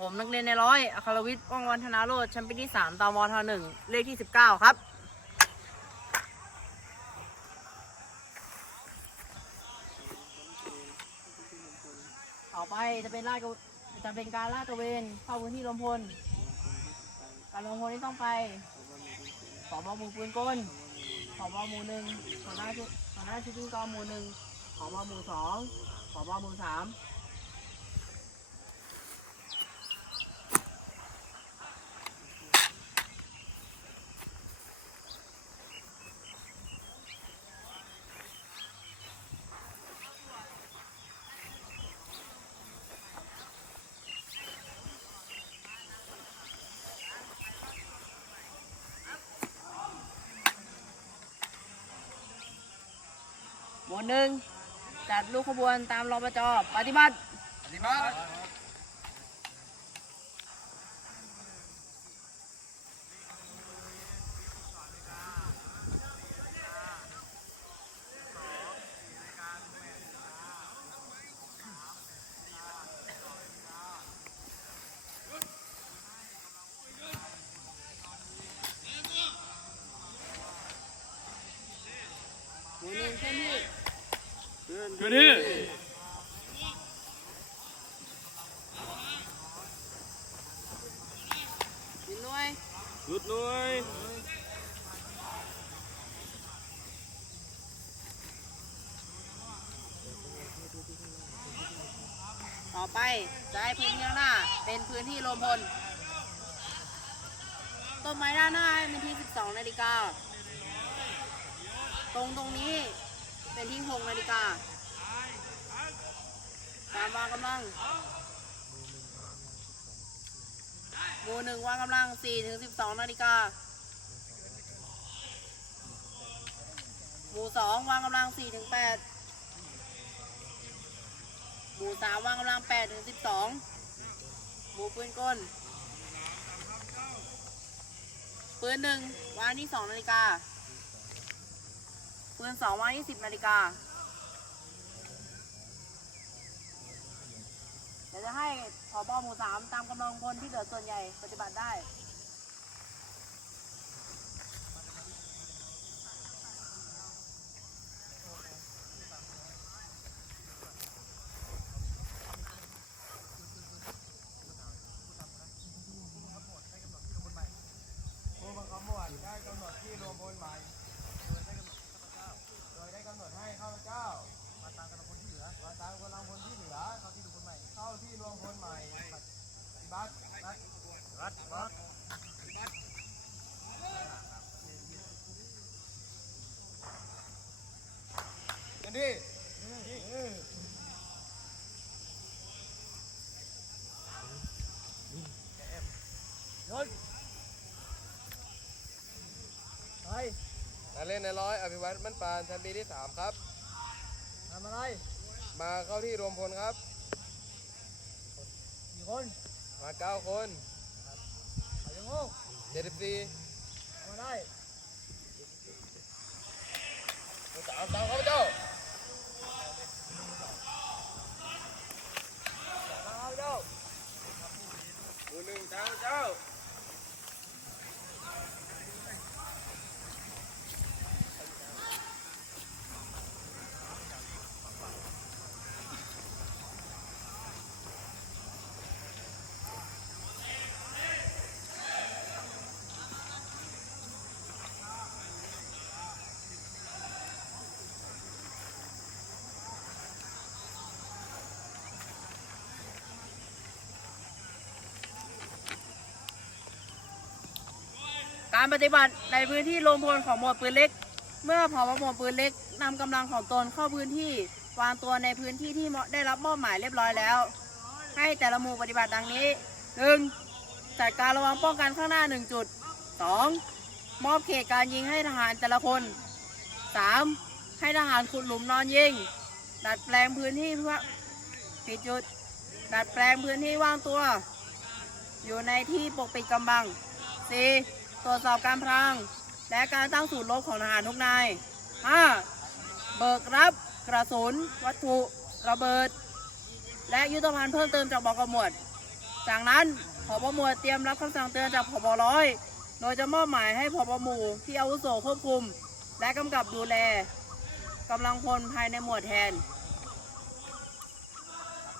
ผมนักเรียนในร้อยอัครวิทย์ว่องวันธนาโรจน์ชั้นปีที่สามตมทหนึ่งเลขที่สิบเก้าครับต่อไปจะเป็นลาดกระจะเป็นการลาดตระเวนเข้าพื้นที่รวมพล การรวมพลที่ต้องไปสอบหมู่ปืนกลสอบหมู่หนึ่งหัวหน้าชุดหัวหน้าชุดที่กองหมู่หนึ่งสอบหมู่สองสอบหมู่สาม หมวดหนึ่งจัดลูกขบวนตามรปจปฏิบัติปฏิบัติ หมวดหนึ่งเคลื่อนที่ คื อที่หนึ่งหน่วยหยุดหน่วยต่อไปจะให้พื้นที่ข้างหน้า เป็นพื้นที่รวมพล ต้นไม้ด้านหน้าให้เป็นที่ 12 นาฬิกา ตรงตรงนี้เป็นที่ 6 นาฬิกาการ วางกำลังหมู่หนึ่งวางกำลัง4ถึง12นาฬิกาหมู่สองวางกำลัง4ถึง8หมู่สามวางกำลัง8ถึง12หมู่ปืนกลปืนหนึ่งวางที่2นาฬิกาปืนสองวางที่10นาฬิกา เดี๋ยว จะให้ผอบอหมู่สามตามกำลังพลที่เหลือส่วนใหญ่ปฏิบัติได้ ผู้บังคับหมวดได้กำหนดที่รวมพลใหม่โดยได้กำหนดโดยได้กำหนดให้ข้าพเจ้า มาตามกำลังพลที่เหลือ มาตามกำลังพลที่เหลือ เข้าที่รวมพลใหม่ เข้าที่รวมพลใหม่ปฏิบัติรัดรัดรัดกัน ดิยศไปนักเล่นในร้อยอภิวัตมั่นปานชั้นปีที่สามครับ ทำอะไรมาเข้าที่รวมพลครับ กี่คนมาเก้าคนอายุงงเจ็ดสิบสี่ทำอะไร ตามตามข้าพเจ้า ตามเจ้า หมู่หนึ่งตามข้าพเจ้า การปฏิบัติในพื้นที่รวมพลของหมวดปืนเล็ก เมื่อผอหมวดปืนเล็กนำกำลังของตนเข้าพื้นที่วางตัวในพื้นที่ที่ได้รับมอบหมายเรียบร้อยแล้ว ให้แต่ละหมู่ปฏิบัติดังนี้ 1. จัดการระวังป้องกันข้างหน้า 1 จุด 2. มอบเขตการยิงให้ทหารแต่ละคน 3. ให้ทหารขุดหลุมนอนยิง ดัดแปลงพื้นที่เพื่อปิดจุด ดัดแปลงพื้นที่ว่างตัว อยู่ในที่ปกปิดกำบัง 4. ตรวจสอบการพรางและการตั้งศูนย์รบของทหารทุกนาย 5. เบิกรับกระสุน วัตถุระเบิด และยุทธภัณฑ์เพิ่มเติมจากบกหมวด จากนั้นผบหมวดเตรียมรับคำสั่งเตือนจากผบร้อย โดยจะมอบหมายให้ผบหมู่ที่อาวุโสควบคุม และกำกับดูแลกำลังพลภายในหมวดแทน